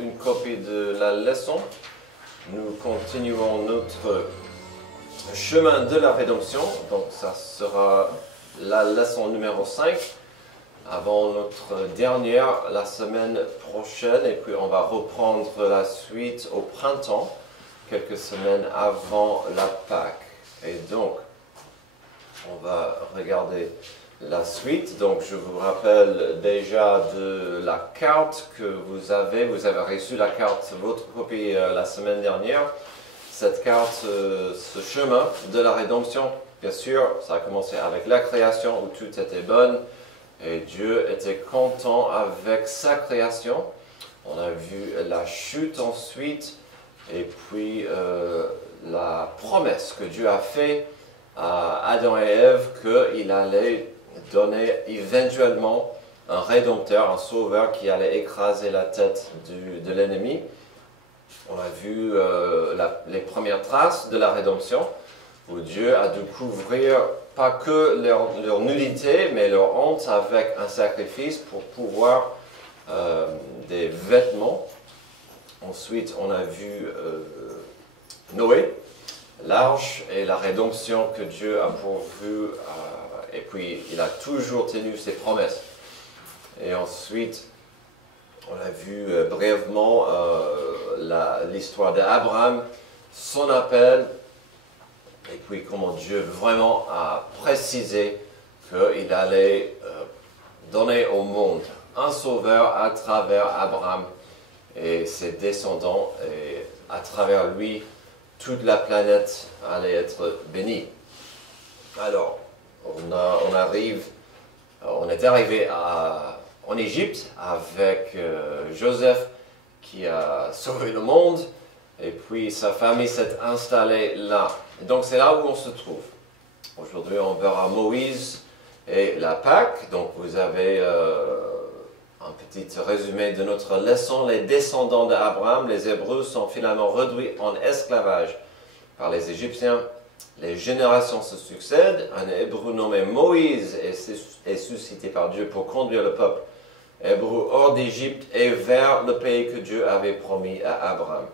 une copie de la leçon. Nous continuons notre chemin de la rédemption. Donc ça sera la leçon numéro 5 avant notre dernière la semaine prochaine. Et puis on va reprendre la suite au printemps, quelques semaines avant la Pâque. Et donc, on va regarder la suite. Donc, je vous rappelle déjà de la carte que vous avez. Vous avez reçu la carte, votre copie la semaine dernière. Cette carte, ce chemin de la rédemption, bien sûr, ça a commencé avec la création où tout était bon. Et Dieu était content avec sa création. On a vu la chute ensuite. Et puis, la promesse que Dieu a faite à Adam et Ève qu'il allait donner éventuellement un rédempteur, un sauveur qui allait écraser la tête de l'ennemi. On a vu les premières traces de la rédemption, où Dieu a dû couvrir pas que leur nullité, mais leur honte avec un sacrifice pour pouvoir des vêtements. Ensuite, on a vu Noé, l'arche et la rédemption que Dieu a pourvu, et puis il a toujours tenu ses promesses. Et ensuite, on a vu brièvement l'histoire d'Abraham, son appel, et puis comment Dieu vraiment a précisé qu'il allait donner au monde un sauveur à travers Abraham et ses descendants, et à travers lui, toute la planète allait être bénie. Alors, on est arrivé en Égypte avec Joseph qui a sauvé le monde, et puis sa famille s'est installée là. Donc c'est là où on se trouve. Aujourd'hui, on verra Moïse et la Pâque. Donc vous avez un petit résumé de notre leçon. Les descendants d'Abraham, les Hébreux, sont finalement réduits en esclavage par les Égyptiens. Les générations se succèdent. Un Hébreu nommé Moïse est suscité par Dieu pour conduire le peuple hébreu hors d'Égypte et vers le pays que Dieu avait promis à Abraham.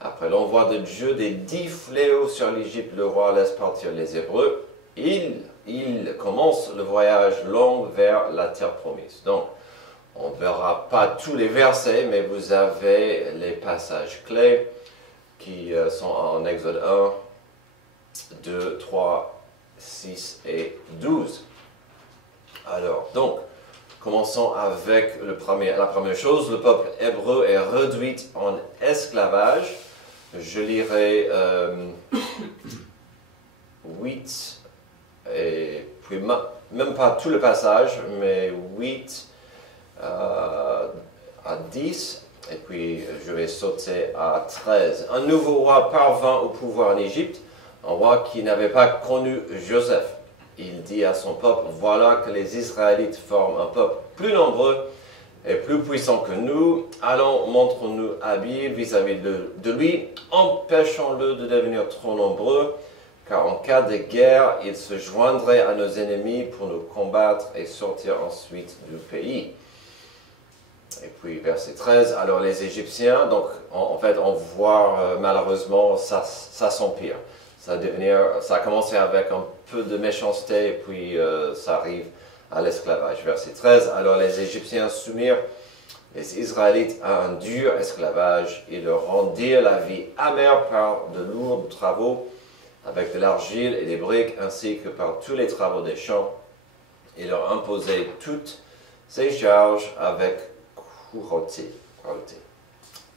Après l'envoi de Dieu des 10 fléaux sur l'Égypte, le roi laisse partir les Hébreux. Il commence le voyage long vers la terre promise. Donc, on ne verra pas tous les versets, mais vous avez les passages clés qui sont en Exode 1, 2, 3, 6 et 12. Alors, donc, commençons avec la première chose. Le peuple hébreu est réduit en esclavage. Je lirai 8, et puis même pas tout le passage, mais 8 à 10, et puis je vais sauter à 13. Un nouveau roi parvint au pouvoir en Égypte, un roi qui n'avait pas connu Joseph. Il dit à son peuple, voilà que les Israélites forment un peuple plus nombreux et plus puissant que nous. Allons, montrons-nous habiles vis-à-vis de lui, empêchons-le de devenir trop nombreux, car en cas de guerre, il se joindrait à nos ennemis pour nous combattre et sortir ensuite du pays. Et puis verset 13, alors les Égyptiens, donc en fait on voit malheureusement ça s'empire. Ça a commencé avec un peu de méchanceté et puis ça arrive à l'esclavage. Verset 13, alors les Égyptiens soumirent les Israélites à un dur esclavage. Ils leur rendirent la vie amère par de lourds travaux avec de l'argile et des briques ainsi que par tous les travaux des champs. Ils leur imposaient toutes ces charges avec cruauté.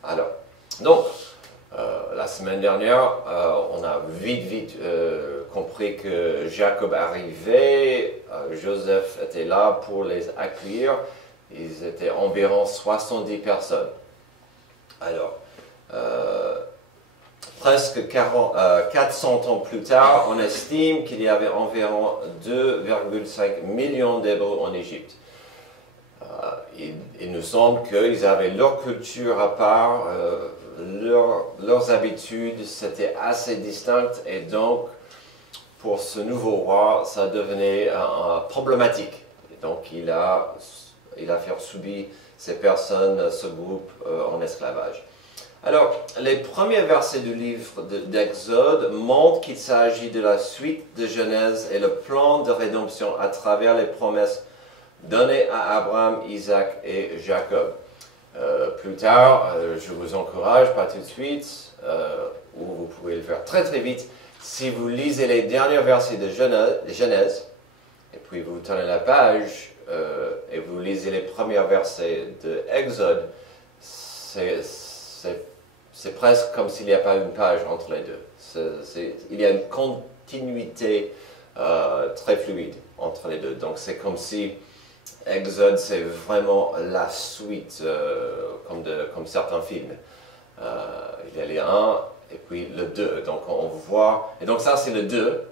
Alors, donc, la semaine dernière, on a vite compris que Jacob arrivait, Joseph était là pour les accueillir, ils étaient environ 70 personnes. Alors, presque 400 ans plus tard, on estime qu'il y avait environ 2,5 millions d'Hébreux en Égypte. Il nous semble qu'ils avaient leur culture à part, leurs habitudes, c'était assez distinct, et donc pour ce nouveau roi, ça devenait problématique. Et donc il a fait subir ces personnes, ce groupe en esclavage. Alors, les premiers versets du livre d'Exode montrent qu'il s'agit de la suite de Genèse et le plan de rédemption à travers les promesses données à Abraham, Isaac et Jacob. Plus tard, je vous encourage, pas tout de suite, ou vous pouvez le faire très très vite, si vous lisez les derniers versets de Genèse, et puis vous tournez la page, et vous lisez les premiers versets de Exode, c'est presque comme s'il n'y a pas une page entre les deux. Il y a une continuité très fluide entre les deux. Donc c'est comme si Exode, c'est vraiment la suite, comme certains films. Il y a les 1 et puis le 2. Donc on voit... Et donc ça, c'est le 2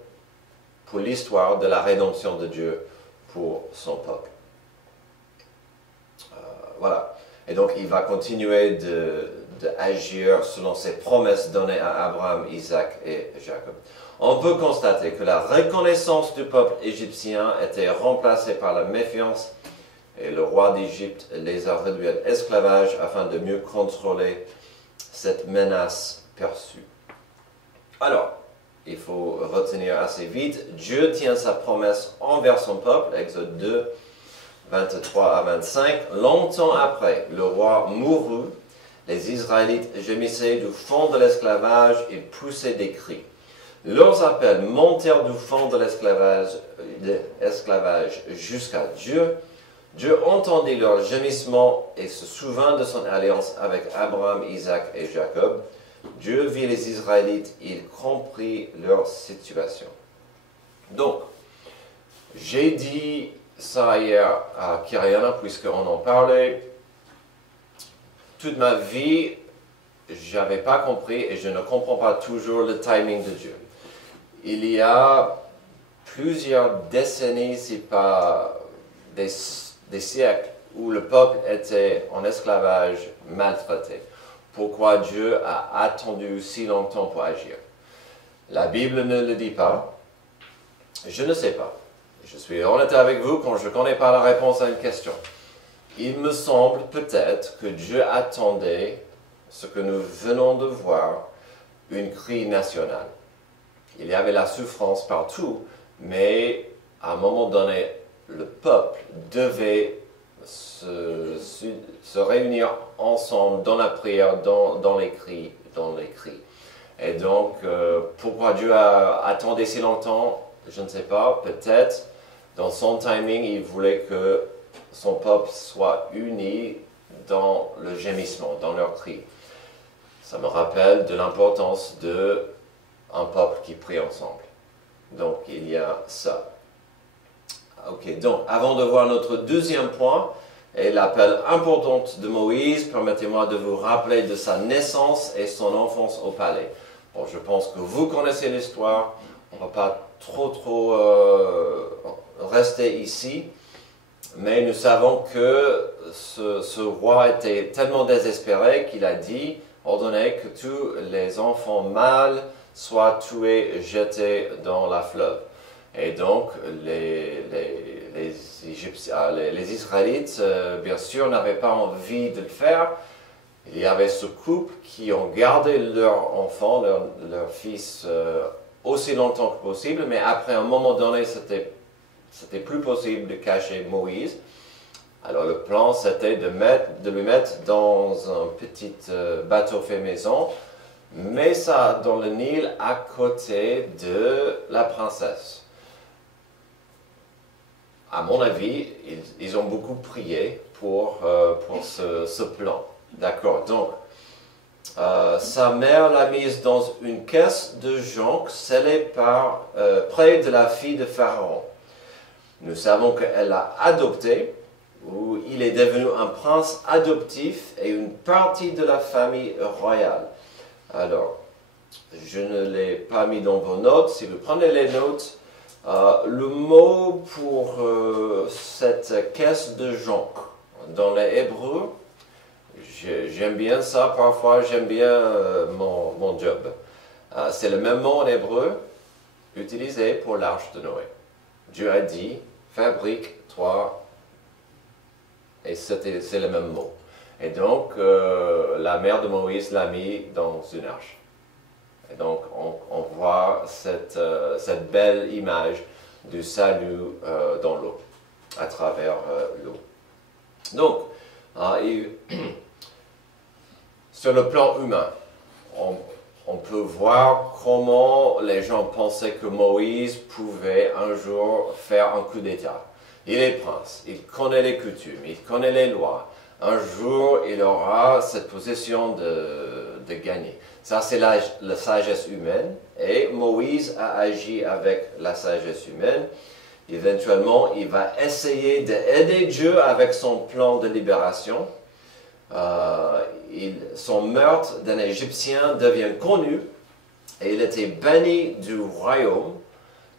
pour l'histoire de la rédemption de Dieu pour son peuple. Voilà. Et donc il va continuer d'agir selon ses promesses données à Abraham, Isaac et Jacob. On peut constater que la reconnaissance du peuple égyptien était remplacée par la méfiance et le roi d'Égypte les a réduits à l'esclavage afin de mieux contrôler cette menace perçue. Alors, il faut retenir assez vite, Dieu tient sa promesse envers son peuple, Exode 2, 23 à 25. Longtemps après, le roi mourut, les Israélites gémissaient du fond de l'esclavage et poussaient des cris. Leurs appels montèrent du fond de l'esclavage jusqu'à Dieu. Dieu entendit leurs gémissements et se souvint de son alliance avec Abraham, Isaac et Jacob. Dieu vit les Israélites, il comprit leur situation. Donc, j'ai dit ça hier à Kiriana, puisqu'on en parlait. Toute ma vie, je n'avais pas compris et je ne comprends pas toujours le timing de Dieu. Il y a plusieurs décennies, si pas des siècles, où le peuple était en esclavage maltraité. Pourquoi Dieu a attendu si longtemps pour agir? La Bible ne le dit pas. Je ne sais pas. Je suis honnête avec vous quand je ne connais pas la réponse à une question. Il me semble peut-être que Dieu attendait ce que nous venons de voir, une crise nationale. Il y avait la souffrance partout, mais à un moment donné, le peuple devait se réunir ensemble dans la prière, dans les cris. Et donc, pourquoi Dieu a attendu si longtemps, je ne sais pas, peut-être, dans son timing, il voulait que son peuple soit uni dans le gémissement, dans leur cri. Ça me rappelle de l'importance d'un peuple qui prie ensemble. Donc, il y a ça. Ok, donc, avant de voir notre deuxième point, et l'appel important de Moïse, permettez-moi de vous rappeler de sa naissance et son enfance au palais. Bon, je pense que vous connaissez l'histoire, on ne va pas trop rester ici, mais nous savons que ce roi était tellement désespéré qu'il a ordonné que tous les enfants mâles soient tués, jetés dans la fleuve. Et donc, les Israélites, bien sûr, n'avaient pas envie de le faire. Il y avait ce couple qui ont gardé leur enfant, leur fils, aussi longtemps que possible, mais après un moment donné, c'était plus possible de cacher Moïse. Alors le plan, c'était de le mettre dans un petit bateau fait maison, mais ça dans le Nil à côté de la princesse. À mon avis, ils ont beaucoup prié pour ce plan. D'accord, donc, sa mère l'a mise dans une caisse de jonc scellée près de la fille de Pharaon. Nous savons qu'elle l'a adopté, où il est devenu un prince adoptif et une partie de la famille royale. Alors, je ne l'ai pas mis dans vos notes. Si vous prenez les notes, le mot pour cette caisse de jonc dans les Hébreux, j'aime bien ça, parfois j'aime bien mon job. C'est le même mot en hébreu utilisé pour l'arche de Noé. Dieu a dit, fabrique-toi Et c'est le même mot. Et donc, la mère de Moïse l'a mis dans une arche. Et donc, on voit cette belle image du salut dans l'eau, à travers l'eau. Donc, sur le plan humain, on peut voir comment les gens pensaient que Moïse pouvait un jour faire un coup d'État. Il est prince, il connaît les coutumes, il connaît les lois. Un jour, il aura cette position de gagner. Ça, c'est la sagesse humaine. Et Moïse a agi avec la sagesse humaine. Éventuellement, il va essayer d'aider Dieu avec son plan de libération. Son meurtre d'un Égyptien devient connu et il était banni du royaume.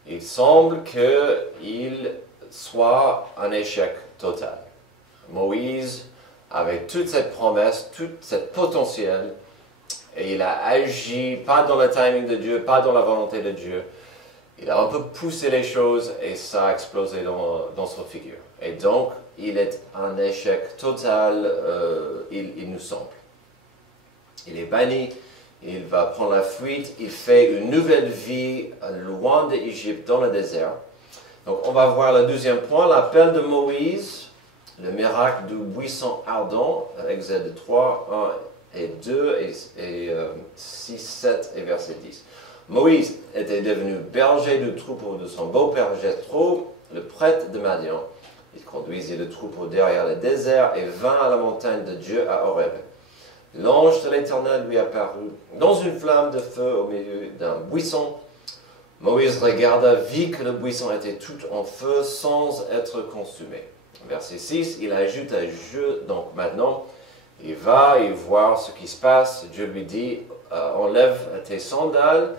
Il semble qu'il soit un échec total. Moïse avait toute cette promesse, tout ce potentiel, et il a agi pas dans le timing de Dieu, pas dans la volonté de Dieu. Il a un peu poussé les choses et ça a explosé dans sa figure. Et donc, il est un échec total, il nous semble. Il est banni, il va prendre la fuite, il fait une nouvelle vie loin d'Égypte, dans le désert. Donc, on va voir le deuxième point, l'appel de Moïse, le miracle du buisson ardent, Exode 3, 1 et 2, et 6, 7 et verset 10. Moïse était devenu berger du troupeau de son beau-père Jéthro, le prêtre de Madian. Il conduisit le troupeau derrière le désert et vint à la montagne de Dieu à Horeb. L'ange de l'Éternel lui apparut dans une flamme de feu au milieu d'un buisson. Moïse regarda, vit que le buisson était tout en feu sans être consumé. Verset 6, il ajoute à Dieu, donc maintenant, il va y voir ce qui se passe. Dieu lui dit, enlève tes sandales.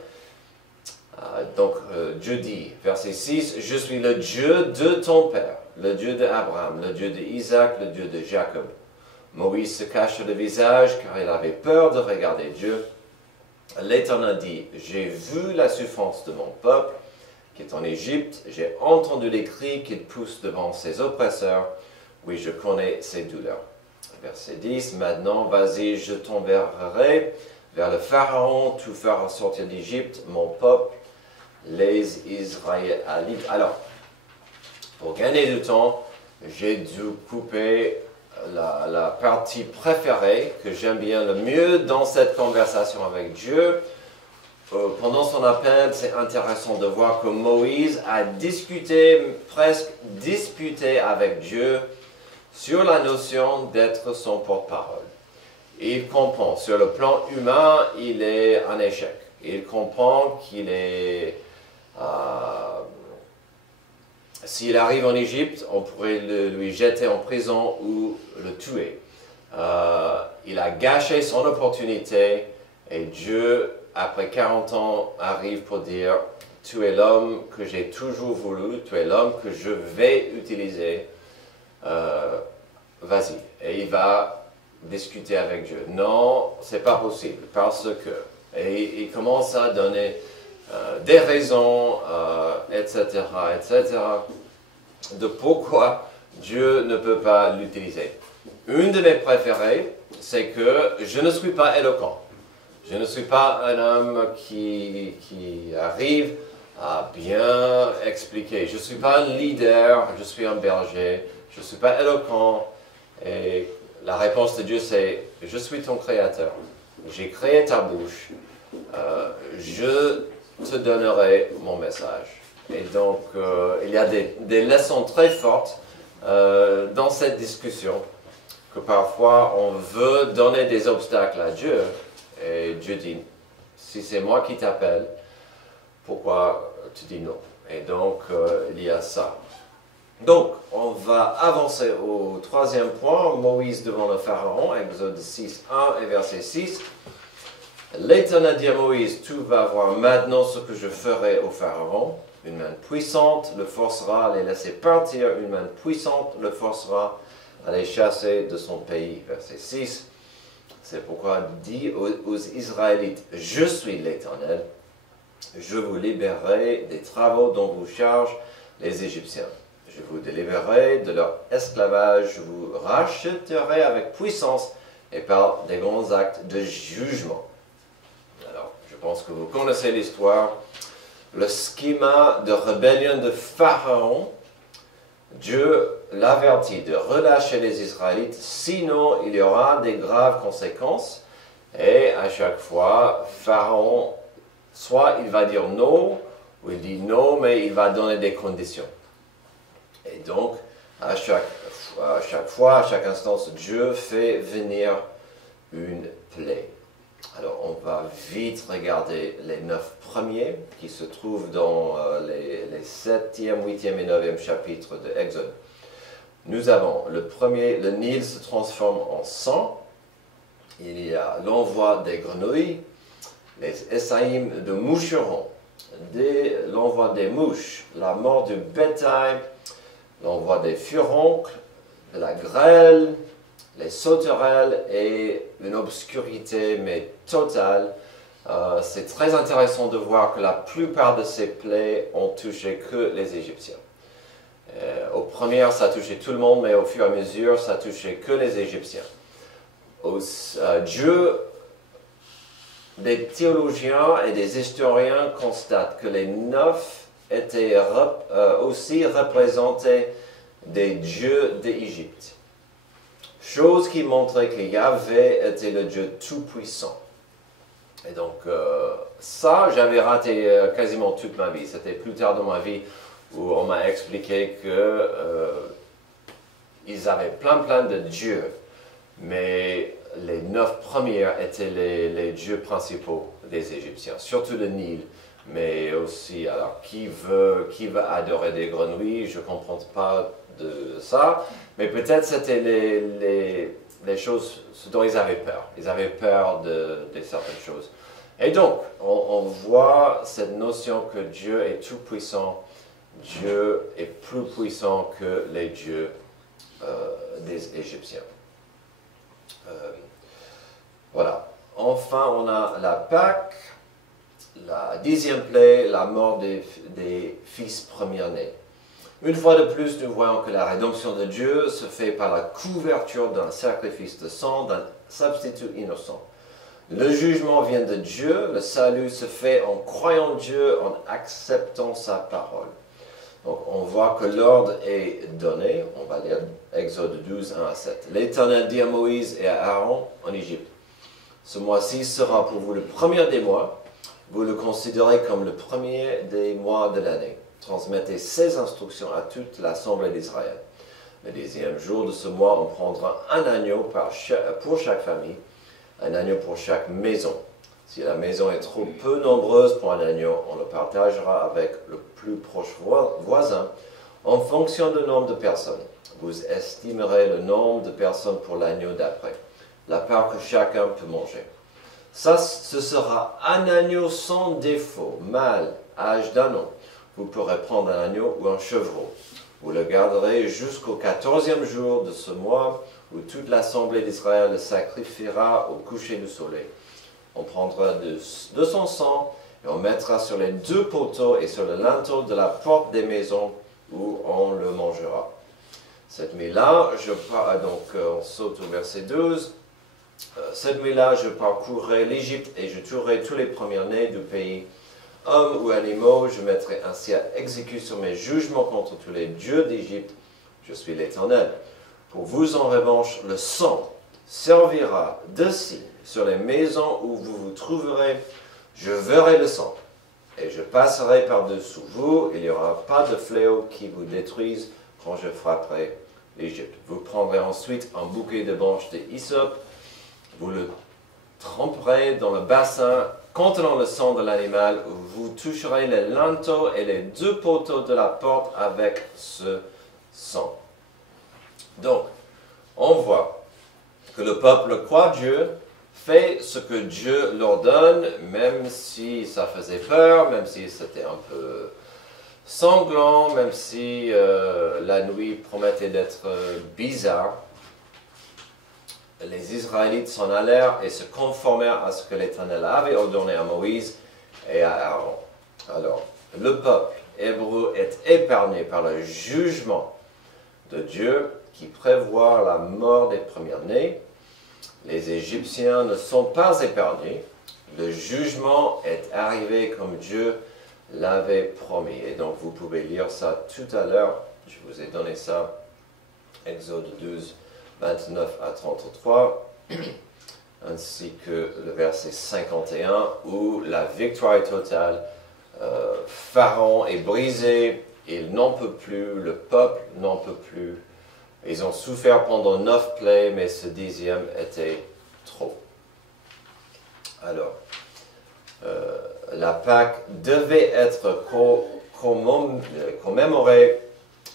Dieu dit, verset 6, je suis le Dieu de ton père, le Dieu d'Abraham, le Dieu d'Isaac, le Dieu de Jacob. Moïse se cache le visage car il avait peur de regarder Dieu. L'Éternel dit, j'ai vu la souffrance de mon peuple qui est en Égypte, j'ai entendu les cris qu'il pousse devant ses oppresseurs, oui, je connais ses douleurs. Verset 10, maintenant, vas-y, je t'enverrai vers le Pharaon, tu feras sortir d'Égypte mon peuple, les Israélites. Alors, pour gagner du temps, j'ai dû couper la partie préférée que j'aime bien le mieux dans cette conversation avec Dieu. Pendant son appel, c'est intéressant de voir que Moïse a discuté, presque disputé avec Dieu sur la notion d'être son porte-parole. Il comprend, sur le plan humain, il est un échec. Il comprend qu'il est... s'il arrive en Égypte, on pourrait lui jeter en prison ou le tuer. Il a gâché son opportunité et Dieu, après 40 ans, arrive pour dire « Tu es l'homme que j'ai toujours voulu, tu es l'homme que je vais utiliser. Vas-y. » Et il va discuter avec Dieu. Non, c'est pas possible parce que... Et il commence à donner des raisons, etc., de pourquoi Dieu ne peut pas l'utiliser. Une de mes préférées, c'est que je ne suis pas éloquent. Je ne suis pas un homme qui arrive à bien expliquer. Je ne suis pas un leader, je suis un berger. Je ne suis pas éloquent. Et la réponse de Dieu, c'est « Je suis ton créateur. J'ai créé ta bouche. Je te donnerai mon message. » Et donc, il y a des leçons très fortes dans cette discussion, que parfois on veut donner des obstacles à Dieu, et Dieu dit, si c'est moi qui t'appelle, pourquoi tu dis non? Et donc, il y a ça. Donc, on va avancer au troisième point, Moïse devant le Pharaon, Exode 6, 1 et verset 6. L'Éternel dit à Moïse, tu vas voir maintenant ce que je ferai au Pharaon. Une main puissante le forcera à les laisser partir, une main puissante le forcera à les chasser de son pays. Verset 6, c'est pourquoi dit aux Israélites, je suis l'Éternel, je vous libérerai des travaux dont vous chargent les Égyptiens. Je vous délivrerai de leur esclavage, je vous rachèterai avec puissance et par des grands actes de jugement. Alors, je pense que vous connaissez l'histoire. Le schéma de rébellion de Pharaon, Dieu l'avertit de relâcher les Israélites, sinon il y aura des graves conséquences. Et à chaque fois, Pharaon, soit il va dire non, ou il dit non, mais il va donner des conditions. Et donc, à chaque fois, à chaque instance, Dieu fait venir une plaie. Alors, on va vite regarder les 9 premiers qui se trouvent dans les 7e, 8e et 9e chapitres de Exode. Nous avons le premier, le Nil se transforme en sang. Il y a l'envoi des grenouilles, les essaïms de moucherons, l'envoi des mouches, la mort du bétail, l'envoi des furoncles, de la grêle, les sauterelles et une obscurité mais totale. C'est très intéressant de voir que la plupart de ces plaies ont touché que les Égyptiens. Aux premières, ça a touché tout le monde, mais au fur et à mesure, ça a touché que les Égyptiens. Des théologiens et des historiens constatent que les 9 étaient aussi représentés des dieux d'Égypte. Chose qui montrait que Yahvé était le Dieu tout-puissant. Et donc, ça, j'avais raté quasiment toute ma vie. C'était plus tard dans ma vie où on m'a expliqué qu'ils avaient plein de dieux. Mais les 9 premières étaient les dieux principaux des Égyptiens, surtout le Nil. Mais aussi, alors, qui veut adorer des grenouilles? Je ne comprends pas de ça. Mais peut-être c'était les choses dont ils avaient peur. Ils avaient peur de certaines choses. Et donc, on voit cette notion que Dieu est tout-puissant. Dieu est plus puissant que les dieux des Égyptiens. Voilà. Enfin, on a la Pâque, la 10e plaie, la mort des fils premiers-nés. Une fois de plus, nous voyons que la rédemption de Dieu se fait par la couverture d'un sacrifice de sang, d'un substitut innocent. Le jugement vient de Dieu, le salut se fait en croyant Dieu, en acceptant sa parole. Donc on voit que l'ordre est donné, on va lire Exode 12, 1 à 7. L'Éternel dit à Moïse et à Aaron en Égypte, ce mois-ci sera pour vous le premier des mois, vous le considérez comme le premier des mois de l'année. Transmettez ces instructions à toute l'assemblée d'Israël. Le 10e jour de ce mois, on prendra un agneau pour chaque famille, un agneau pour chaque maison. Si la maison est trop peu nombreuse pour un agneau, on le partagera avec le plus proche voisin en fonction du nombre de personnes. Vous estimerez le nombre de personnes pour l'agneau d'après, la part que chacun peut manger. Ça, ce sera un agneau sans défaut, mâle, âge d'un an. Vous pourrez prendre un agneau ou un chevreau. Vous le garderez jusqu'au 14e jour de ce mois où toute l'assemblée d'Israël le sacrifiera au coucher du soleil. On prendra de son sang et on mettra sur les 2 poteaux et sur le linteau de la porte des maisons où on le mangera. Cette nuit-là, on saute au verset 12. Cette nuit-là, je parcourrai l'Égypte et je tuerai tous les premiers-nés du pays. Hommes ou animaux, je mettrai ainsi à exécution mes jugements contre tous les dieux d'Égypte. Je suis l'Éternel. Pour vous, en revanche, le sang servira de signe sur les maisons où vous vous trouverez. Je verrai le sang et je passerai par-dessous vous. Il n'y aura pas de fléau qui vous détruise quand je frapperai l'Égypte. Vous prendrez ensuite un bouquet de branches de hysope. Vous le tremperez dans le bassin contenant le sang de l'animal, vous toucherez les linteaux et les 2 poteaux de la porte avec ce sang. Donc, on voit que le peuple croit Dieu, fait ce que Dieu leur donne, même si ça faisait peur, même si c'était un peu sanglant, même si la nuit promettait d'être bizarre. Les Israélites s'en allèrent et se conformèrent à ce que l'Éternel avait ordonné à Moïse et à Aaron. Alors, le peuple hébreu est épargné par le jugement de Dieu qui prévoit la mort des premiers-nés. Les Égyptiens ne sont pas épargnés. Le jugement est arrivé comme Dieu l'avait promis. Et donc vous pouvez lire ça tout à l'heure. Je vous ai donné ça, Exode 12, 29 à 33, ainsi que le verset 51, où la victoire est totale. Pharaon est brisé, il n'en peut plus, le peuple n'en peut plus. Ils ont souffert pendant 9 plaies, mais ce 10e était trop. Alors, la Pâque devait être commémorée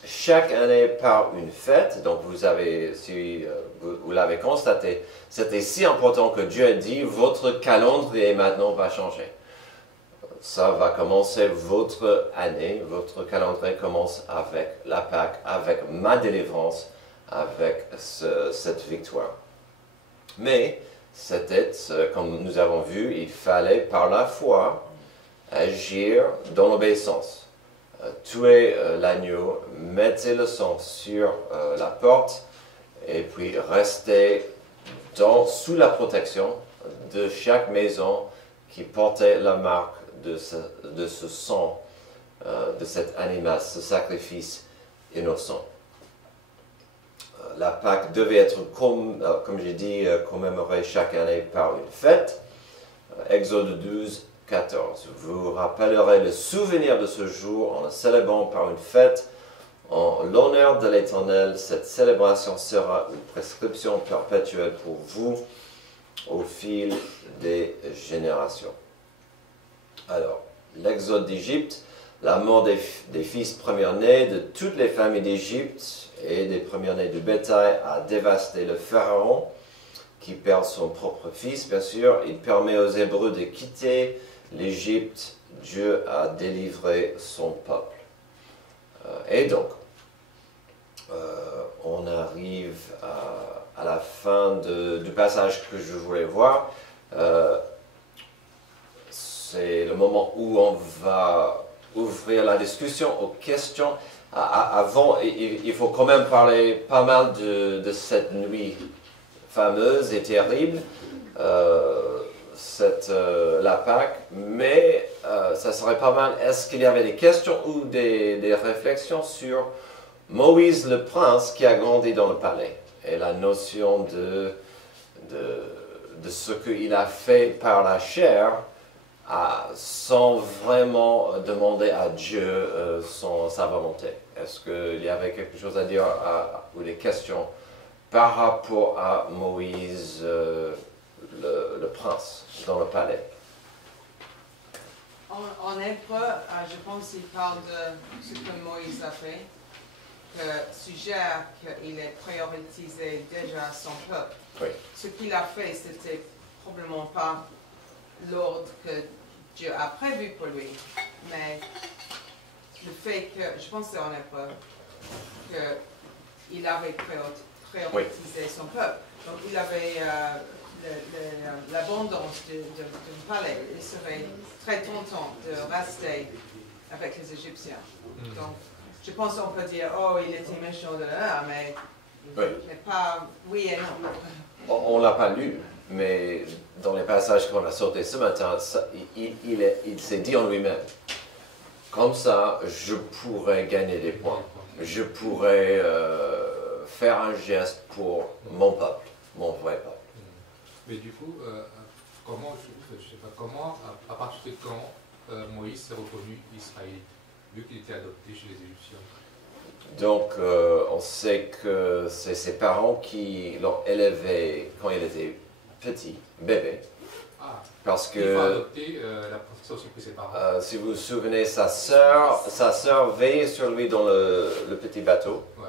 chaque année par une fête. Donc vous avez, si vous l'avez constaté, c'était si important que Dieu a dit, votre calendrier maintenant va changer. Ça va commencer votre année, votre calendrier commence avec la Pâque, avec ma délivrance, avec cette victoire. Mais c'était, comme nous avons vu, il fallait par la foi agir dans l'obéissance. Tuer l'agneau, mettez le sang sur la porte et puis restez sous la protection de chaque maison qui portait la marque de ce sang, de cet animal, ce sacrifice innocent. La Pâque devait être, comme j'ai dit, commémorée chaque année par une fête. Exode 12, 14. Vous rappellerez le souvenir de ce jour en le célébrant par une fête. En l'honneur de l'Éternel, cette célébration sera une prescription perpétuelle pour vous au fil des générations. Alors, l'exode d'Égypte, la mort des fils premiers-nés de toutes les familles d'Égypte et des premiers-nés du bétail a dévasté le Pharaon, qui perd son propre fils, bien sûr. Il permet aux Hébreux de quitter l'Égypte. Dieu a délivré son peuple. Et donc, on arrive à la fin du passage que je voulais voir. C'est le moment où on va ouvrir la discussion aux questions. Avant, il faut quand même parler pas mal de cette nuit fameuse et terrible, la Pâque, mais ça serait pas mal. Est-ce qu'il y avait des questions ou des réflexions sur Moïse le prince qui a grandi dans le palais et la notion de ce qu'il a fait par la chair sans vraiment demander à Dieu sa volonté? Est-ce qu'il y avait quelque chose à dire ou des questions par rapport à Moïse, le prince, dans le palais? En hébreu, je pense qu'il parle de ce que Moïse a fait, que suggère qu'il ait prioritisé déjà son peuple. Oui. Ce qu'il a fait, c'était probablement pas l'ordre que Dieu a prévu pour lui, mais le fait que, je pense que c'est en hébreu, qu'il avait prioritisé son peuple. Donc il avait l'abondance du palais. Il serait très tentant de rester avec les Égyptiens. Donc je pense qu'on peut dire, oh, il était méchant de là, mais pas oui et non. On ne l'a pas lu, mais dans les passages qu'on a sortis ce matin, il s'est dit en lui-même, comme ça, je pourrais gagner des points. Je pourrais faire un geste pour mon peuple, mon vrai peuple. Mais du coup, je sais pas comment, à partir de quand Moïse s'est reconnu israélite, vu qu'il était adopté chez les Égyptiens? Donc, on sait que c'est ses parents qui l'ont élevé quand il était petit, bébé. Ah, parce que, il faut adopter, la princesse aussi pris ses parents. Si vous vous souvenez, sa sœur veillait sur lui dans le petit bateau. Ouais.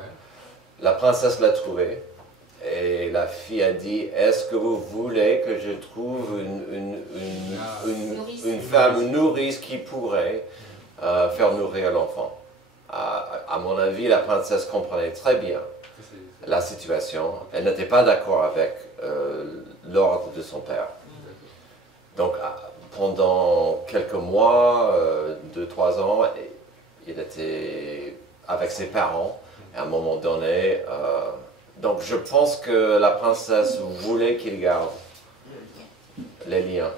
La princesse l'a trouvé. Et la fille a dit, est-ce que vous voulez que je trouve une femme, une nourrice qui pourrait faire nourrir l'enfant? À mon avis, la princesse comprenait très bien la situation. Elle n'était pas d'accord avec l'ordre de son père. Donc, pendant quelques mois, 2-3 ans, il était avec ses parents à un moment donné. Donc je pense que la princesse voulait qu'il garde les liens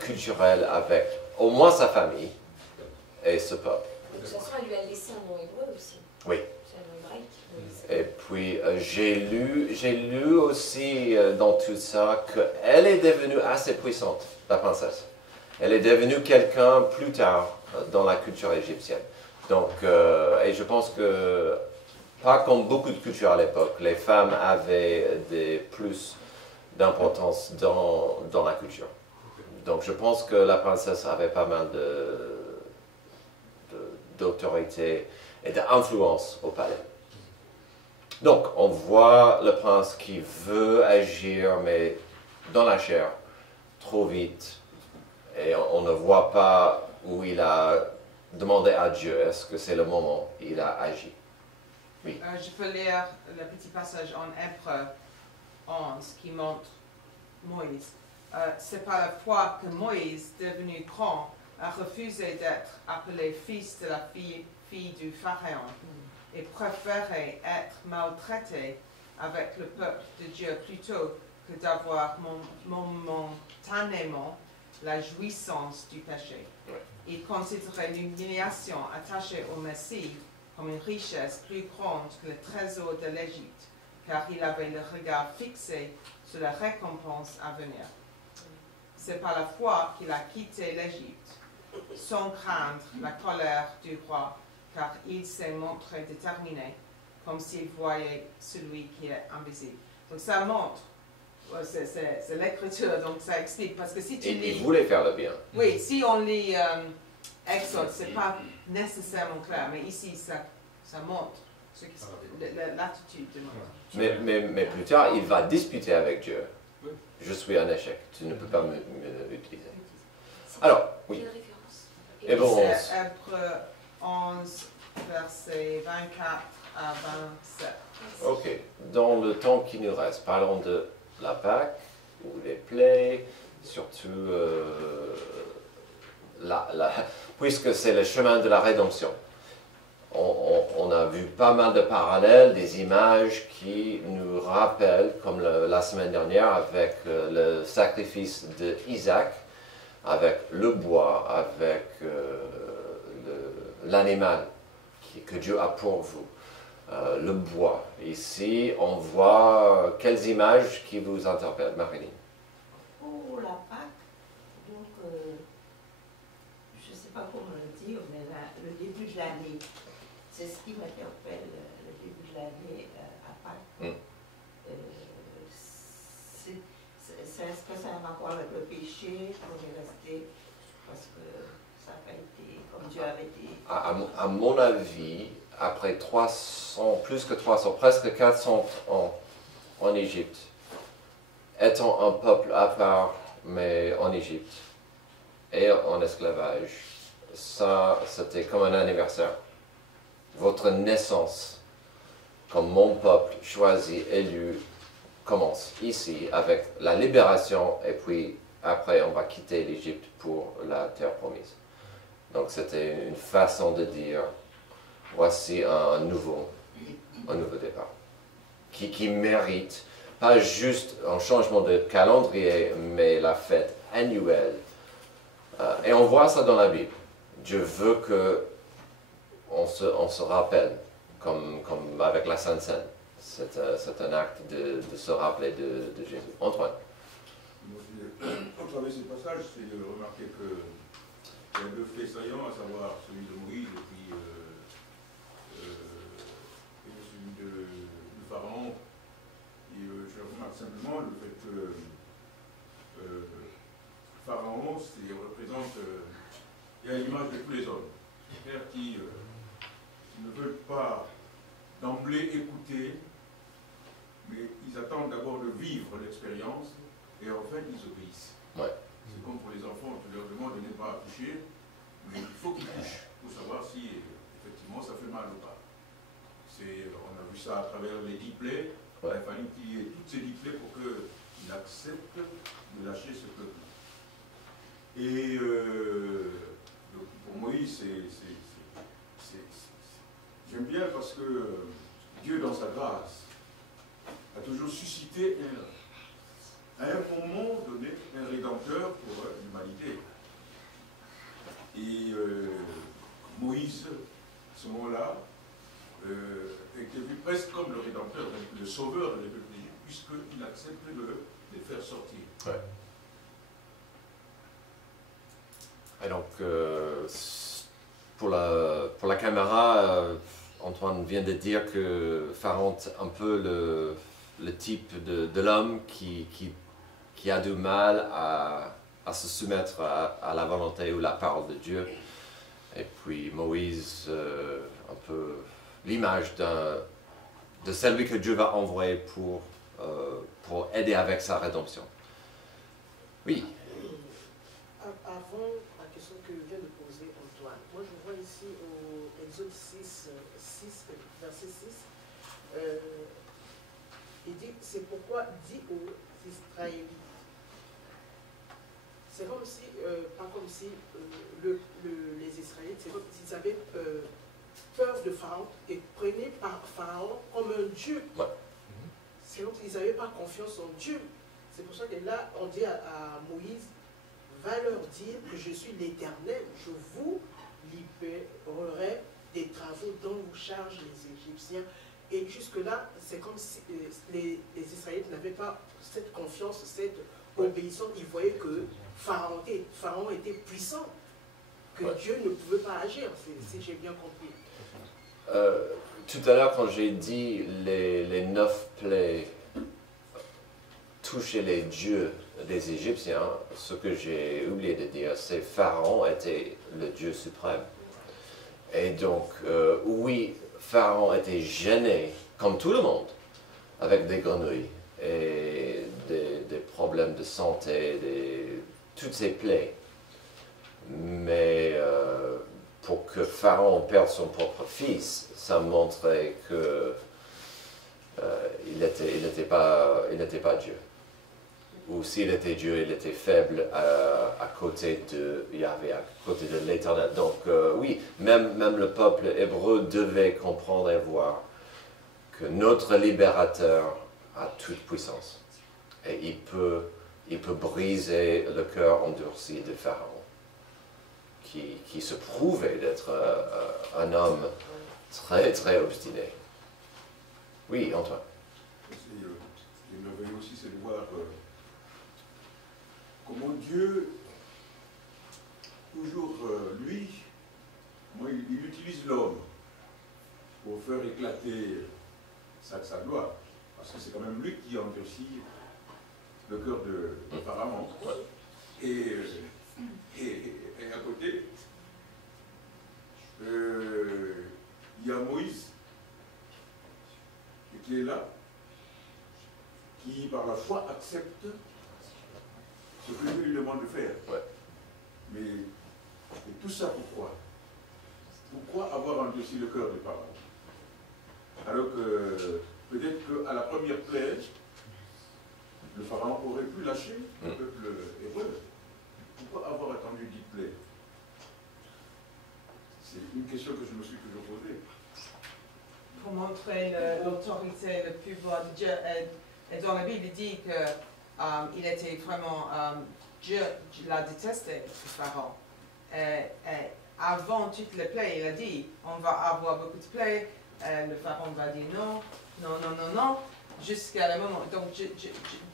culturels avec au moins sa famille et ce peuple. De toute façon, elle lui a laissé un nom hébreu aussi. Oui. C'est un nom grec. Et puis j'ai lu aussi dans tout ça qu'elle est devenue assez puissante, la princesse. Elle est devenue quelqu'un plus tard dans la culture égyptienne. Donc, et je pense que, pas comme beaucoup de cultures à l'époque, les femmes avaient plus d'importance dans la culture. Donc je pense que la princesse avait pas mal d'autorité et d'influence au palais. Donc on voit le prince qui veut agir, mais dans la chair, trop vite. Et on ne voit pas où il a demandé à Dieu, est-ce que c'est le moment où il a agi. Oui. Je peux lire le petit passage en Hébreu 11 qui montre Moïse. C'est par la foi que Moïse, devenu grand, a refusé d'être appelé fils de la fille du Pharaon et préféré être maltraité avec le peuple de Dieu plutôt que d'avoir momentanément la jouissance du péché. Il considérait l'humiliation attachée au Messie comme une richesse plus grande que le trésor de l'Égypte, car il avait le regard fixé sur la récompense à venir. C'est par la foi qu'il a quitté l'Égypte, sans craindre la colère du roi, car il s'est montré déterminé, comme s'il voyait celui qui est invisible. Donc ça montre, c'est l'écriture, donc ça explique, parce que si tu lis... Il voulait faire le bien. Oui, si on lit Exode, c'est pas nécessairement clair, mais ici ça montre l'attitude de Moïse. Mais plus tard, il va disputer avec Dieu. Je suis un échec, tu ne peux pas me l'utiliser. Alors, oui. Quelle référence? Hébreu 11. C'est Hébreu 11, versets 24 à 27. Ok. Dans le temps qui nous reste, parlons de la Pâque, ou les plaies, surtout puisque c'est le chemin de la rédemption. On a vu pas mal de parallèles, des images qui nous rappellent, comme la semaine dernière avec le sacrifice d'Isaac, avec le bois, avec l'animal que Dieu a pour vous, le bois. Ici, on voit quelles images qui vous interpellent, Marilyn? Pour la Pâque, donc, je ne sais pas comment le dire, mais le début de l'année, c'est ce qui m'interpelle, le début de l'année à Pâques. Est-ce que ça a un rapport avec le péché qu'on est resté, parce que ça n'a pas été comme Dieu avait dit? À mon avis, après 300, plus que 300, presque 400 ans en Égypte, étant un peuple à part, mais en Égypte, et en esclavage, ça, c'était comme un anniversaire. Votre naissance, comme mon peuple choisi, élu, commence ici avec la libération, et puis après on va quitter l'Égypte pour la terre promise. Donc c'était une façon de dire, voici un nouveau départ, qui mérite pas juste un changement de calendrier, mais la fête annuelle. Et on voit ça dans la Bible. Dieu veut que on se rappelle, comme avec la Sainte Seine. C'est un acte de se rappeler de Jésus. Antoine. Au travers de ce passage, c'est de remarquer qu'il y a deux faits saillants, à savoir celui de Moïse et puis celui de Pharaon. Et je remarque simplement le fait que Pharaon représente, il y a l'image de tous les hommes, c'est-à-dire qui ne veulent pas d'emblée écouter, mais ils attendent d'abord de vivre l'expérience et en fait ils obéissent. Ouais. C'est comme pour les enfants, tu leur demandes de ne pas toucher, mais il faut qu'ils touchent pour savoir si effectivement ça fait mal ou pas. On a vu ça à travers les 10 plaies. Ouais. Il a fallu qu'il y ait toutes ces 10 plaies pour qu'il accepte de lâcher ce peuple. Et pour Moïse, c'est parce que Dieu, dans sa grâce, a toujours suscité à un moment donné un rédempteur pour l'humanité. Et Moïse, à ce moment-là, était vu presque comme le rédempteur, le sauveur des peuples d'Égypte, puisqu'il accepte de les faire sortir. Ouais. Et donc, pour la caméra, Antoine vient de dire que Pharaon est un peu le type de l'homme qui a du mal à se soumettre à la volonté ou la parole de Dieu. Et puis Moïse, un peu l'image de celui que Dieu va envoyer pour aider avec sa rédemption. Oui. Avant la question que vient de poser Antoine, moi je vois ici au Exode 6, verset 6, il dit, c'est pourquoi dis aux Israélites. C'est comme si, pas comme si les Israélites, c'est comme s'ils avaient peur de Pharaon et prenaient par Pharaon comme un dieu. Ouais. C'est comme s'ils n'avaient pas confiance en Dieu. C'est pour ça que là, on dit à Moïse, va leur dire que je suis l'Éternel, je vous libérerai des travaux dont vous chargent les Égyptiens. Et jusque-là, c'est comme si les Israélites n'avaient pas cette confiance, cette obéissance. Ils voyaient que Pharaon était puissant, que Dieu ne pouvait pas agir, si j'ai bien compris. Tout à l'heure, quand j'ai dit les 9 plaies touchaient les dieux des Égyptiens, ce que j'ai oublié de dire, c'est que Pharaon était le Dieu suprême. Et donc, oui, Pharaon était gêné, comme tout le monde, avec des grenouilles et des problèmes de santé, toutes ces plaies. Mais pour que Pharaon perde son propre fils, ça montrait que il n'était pas Dieu. Ou s'il était Dieu, il était faible à côté de Yahvé, à côté de l'Éternel. Donc oui, même le peuple hébreu devait comprendre et voir que notre libérateur a toute puissance. Et il peut briser le cœur endurci de Pharaon, qui se prouvait d'être un homme très, très obstiné. Oui, Antoine. Ce qui est merveilleux aussi, c'est de voir comment Dieu, toujours lui, il utilise l'homme pour faire éclater sa gloire. Parce que c'est quand même lui qui endurcit le cœur de Pharaon. Et à côté, il y a Moïse qui est là, qui par la foi accepte ce que Dieu lui demande de faire. Ouais. Mais et tout ça pourquoi? Pourquoi avoir endurci le cœur de Pharaon? Alors que peut-être qu'à la première plaie, le Pharaon aurait pu lâcher le peuple hébreu. Pourquoi avoir attendu 10 plaies? C'est une question que je me suis toujours posée. Pour montrer l'autorité, le pouvoir de Dieu. Et dans la Bible, il dit qu'il était vraiment... Dieu l'a détesté, Pharaon. Et avant toutes les plaies, il a dit, on va avoir beaucoup de plaies. Le Pharaon va dire non, non, non, non, non, jusqu'à le moment. Donc,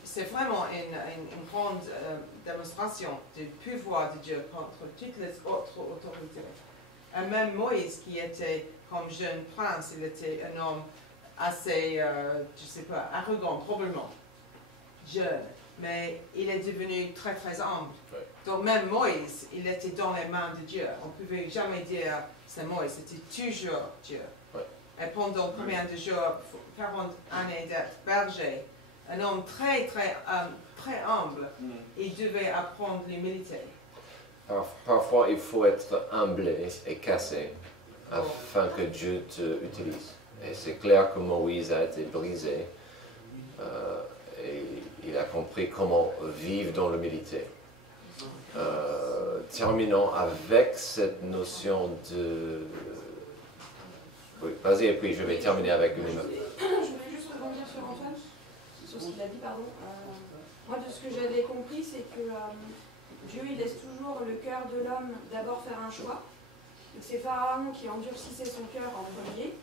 c'est vraiment une grande démonstration du pouvoir de Dieu contre toutes les autres autorités. Et même Moïse, qui était comme jeune prince, il était un homme assez, je ne sais pas, arrogant, probablement, jeune, mais il est devenu très, très humble. Ouais. Donc, même Moïse, il était dans les mains de Dieu. On ne pouvait jamais dire c'est Moïse, c'était toujours Dieu. Ouais. Et pendant combien de jours, 40 années d'être berger, un homme très, très, très humble, il devait apprendre l'humilité. Parfois, il faut être humblé et cassé afin que Dieu te utilise. Et c'est clair que Moïse a été brisé et il a compris comment vivre dans l'humilité. Terminons avec cette notion de... Oui. vas-y, et puis je vais terminer avec une image. Je voulais juste rebondir sur Antoine, sur ce qu'il a dit, pardon. Moi, de ce que j'avais compris, c'est que Dieu, il laisse toujours le cœur de l'homme d'abord faire un choix. Donc c'est Pharaon qui endurcissait son cœur en premier,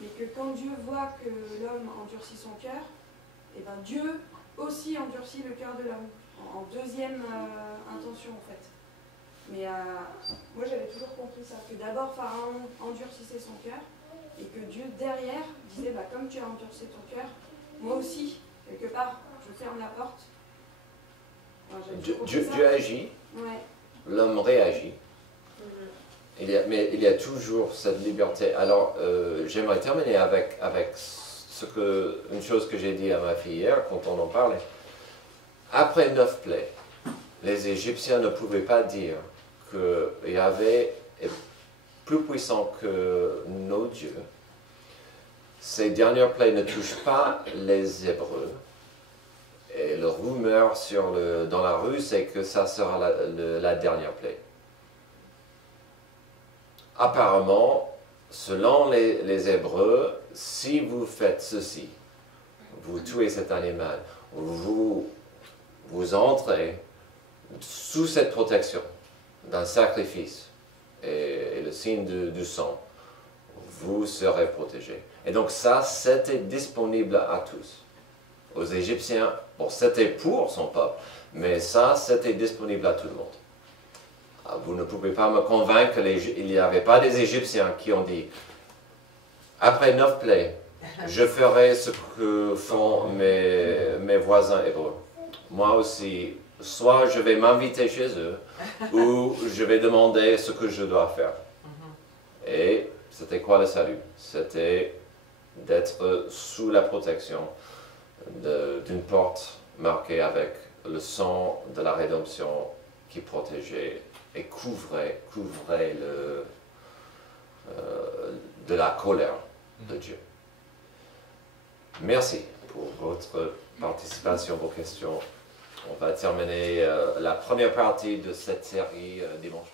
mais que quand Dieu voit que l'homme endurcit son cœur, et ben Dieu aussi endurcit le cœur de l'homme, en deuxième intention en fait. Mais moi j'avais toujours compris ça, que d'abord Pharaon endurcissait son cœur, et que Dieu derrière disait, bah, comme tu as endurci ton cœur, moi aussi, quelque part, je ferme la porte. Enfin, Dieu agit, ouais. l'homme réagit. Mais il y a toujours cette liberté. Alors, j'aimerais terminer avec une chose que j'ai dit à ma fille hier, quand on en parlait. Après 9 plaies, les Égyptiens ne pouvaient pas dire que Yahvé est plus puissant que nos dieux. Ces dernières plaies ne touchent pas les Hébreux. Et le rumeur dans la rue, c'est que ça sera la dernière plaie. Apparemment, selon les Hébreux, si vous faites ceci, vous tuez cet animal, vous entrez sous cette protection d'un sacrifice et le signe du sang, vous serez protégés. Et donc ça, c'était disponible à tous. Aux Égyptiens, bon, c'était pour son peuple, mais ça, c'était disponible à tout le monde. Vous ne pouvez pas me convaincre qu'il n'y avait pas des Égyptiens qui ont dit « Après 9 plaies, je ferai ce que font mes voisins hébreux. Moi aussi, soit je vais m'inviter chez eux, ou je vais demander ce que je dois faire. » Et c'était quoi le salut? C'était d'être sous la protection d'une porte marquée avec le sang de la rédemption qui protégeait et couvrait de la colère de Dieu. Merci pour votre participation, vos questions. On va terminer la première partie de cette série dimanche.